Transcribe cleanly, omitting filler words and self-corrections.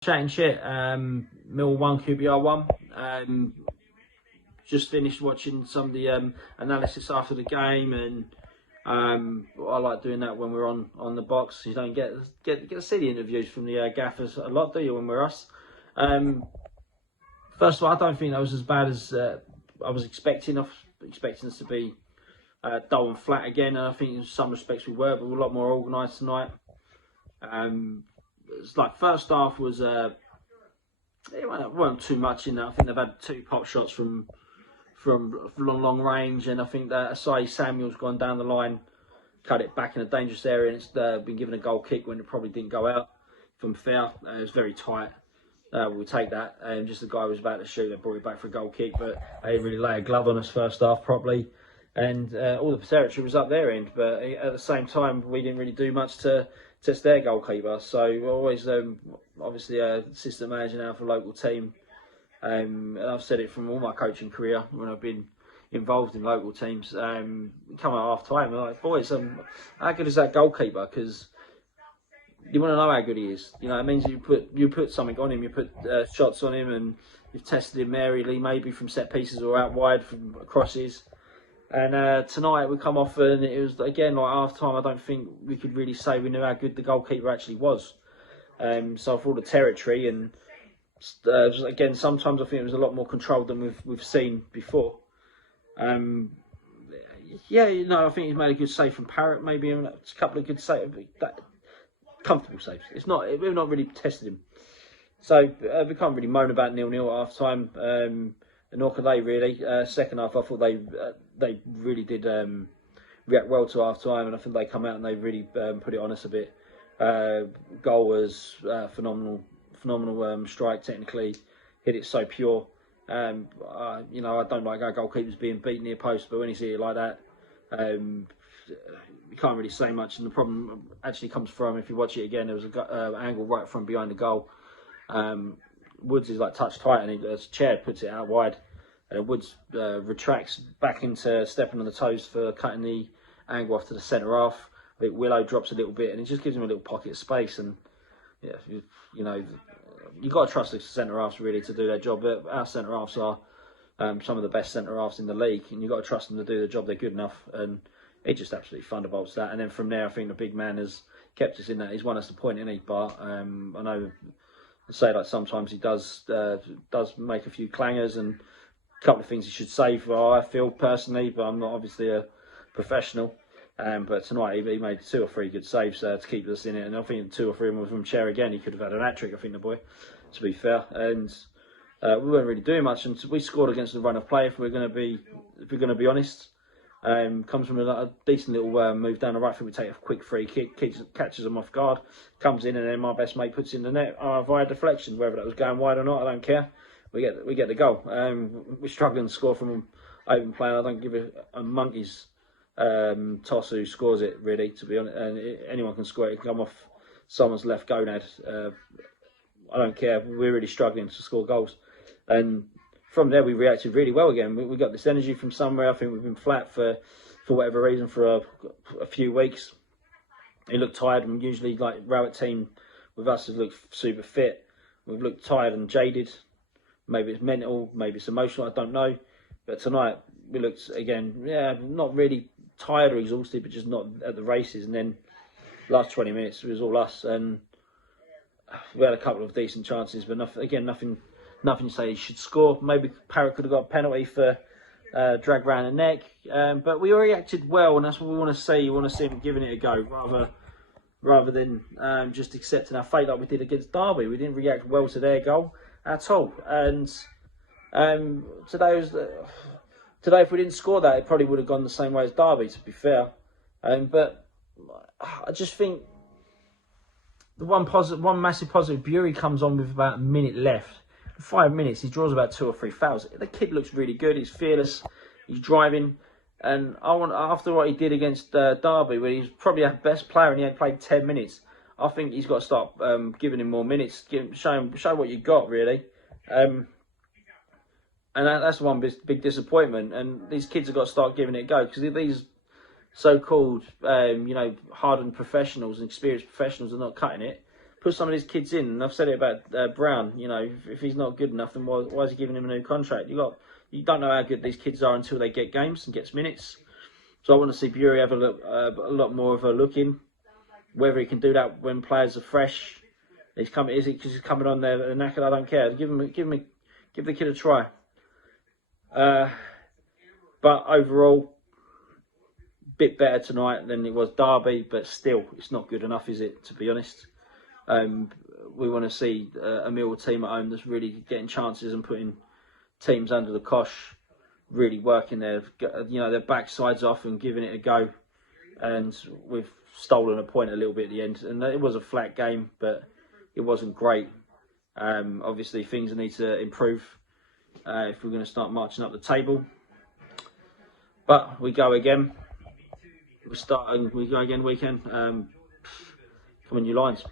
Chatting shit, Millwall 1, QBR 1. Just finished watching some of the analysis after the game, and I like doing that when we're on the box. You don't get to see the interviews from the gaffers a lot, do you, when we're us? First of all, I don't think that was as bad as I was expecting. I was expecting us to be dull and flat again, and I think in some respects we were, but we were a lot more organised tonight. It's like first half was it weren't too much in there. I think they've had 2 pop shots from long range, and I think that Asai Samuel's gone down the line, cut it back in a dangerous area, and it's been given a goal kick when it probably didn't go out from fair. It was very tight. We'll take that. Just the guy was about to shoot, they brought it back for a goal kick, but they didn't really lay a glove on us first half properly, and all the territory was up their end. But at the same time, we didn't really do much to test their goalkeeper. So always, obviously, a assistant manager now for a local team. And I've said it from all my coaching career when I've been involved in local teams. Come at half time, we're like, boys, how good is that goalkeeper? Because you want to know how good he is. You know, it means you put something on him, you put shots on him, and you've tested him aerially, maybe from set pieces or out wide from crosses. And tonight we come off, and it was again like half time. I don't think we could really say we knew how good the goalkeeper actually was. So for all the territory, and again, sometimes I think it was a lot more controlled than we've seen before. Yeah, you know, I think he's made a good save from Parrott, maybe a couple of good saves, comfortable saves. We've not really tested him, so we can't really moan about 0-0 at half time. Nor could they really. Second half, I thought they really did react well to half time, and I think they come out and they really put it on us a bit. Goal was phenomenal strike technically, hit it so pure. You know, I don't like our goalkeepers being beaten near post, but when you see it like that, you can't really say much. And the problem actually comes from, if you watch it again, there was an angle right from behind the goal. Woods is like touch tight, and his chair puts it out wide, and Woods retracts back into stepping on the toes for cutting the angle off to the centre half. I think Willow drops a little bit, and it just gives him a little pocket of space. And yeah, you know, you've got to trust the centre halves really to do their job. But our centre halves are some of the best centre halves in the league, and you've got to trust them to do the job. They're good enough, and it just absolutely thunderbolts that. And then from there, I think the big man has kept us in that. He's won us the point, isn't he, Bart? I know. Say like sometimes he does make a few clangers and a couple of things he should say for I feel personally, but I'm not obviously a professional. But tonight he made 2 or 3 good saves to keep us in it, and I think 2 or 3 of them from chair again. He could have had an hat trick, I think, the boy, to be fair. And we weren't really doing much, and we scored against the run of play. If we're going to be honest, comes from a decent little move down the right. I think we take a quick free kick, catches them off guard, comes in, and then my best mate puts in the net via deflection. Whether that was going wide or not, I don't care. We get the goal. We're struggling to score from open play. I don't give a monkey's toss who scores it, really, to be honest. And anyone can score it. It can come off someone's left gonad. I don't care. We're really struggling to score goals, and from there we reacted really well again. We got this energy from somewhere. I think we've been flat for whatever reason for a few weeks. He looked tired, and usually like Rowett team with us has looked super fit. We've looked tired and jaded. Maybe it's mental, maybe it's emotional, I don't know. But tonight we looked again, not really tired or exhausted, but just not at the races. And then last 20 minutes it was all us, and we had a couple of decent chances, but nothing to say he should score. Maybe Parrott could have got a penalty for drag round the neck, but we reacted well, and that's what we want to see. You want to see him giving it a go rather than just accepting our fate like we did against Derby. We didn't react well to their goal at all, and today, if we didn't score that, it probably would have gone the same way as Derby, to be fair. But I just think the one massive positive, Bury comes on with about a minute left. 5 minutes, he draws about 2 or 3 fouls. The kid looks really good. He's fearless. He's driving. And after what he did against Derby, where he's probably our best player and he ain't played 10 minutes, I think he's got to start giving him more minutes. Show what you got, really. And that's one big disappointment. And these kids have got to start giving it a go, because these so-called, hardened professionals and experienced professionals are not cutting it. put some of these kids in. And I've said it about Brown. You know, if he's not good enough, then why is he giving him a new contract? You don't know how good these kids are until they get games and gets minutes. So I want to see Bury have a lot more of a look in. Whether he can do that when players are fresh, is it because he's coming on there knackered? I don't care. Give the kid a try. But overall, bit better tonight than it was Derby, but still, it's not good enough, is it? To be honest, we want to see a Millwall team at home that's really getting chances and putting teams under the cosh, really working their backsides off and giving it a go. And we've stolen a point a little bit at the end, and it was a flat game, but it wasn't great. Obviously, things need to improve if we're going to start marching up the table. But we go again. We go again weekend. Come on, you Lions.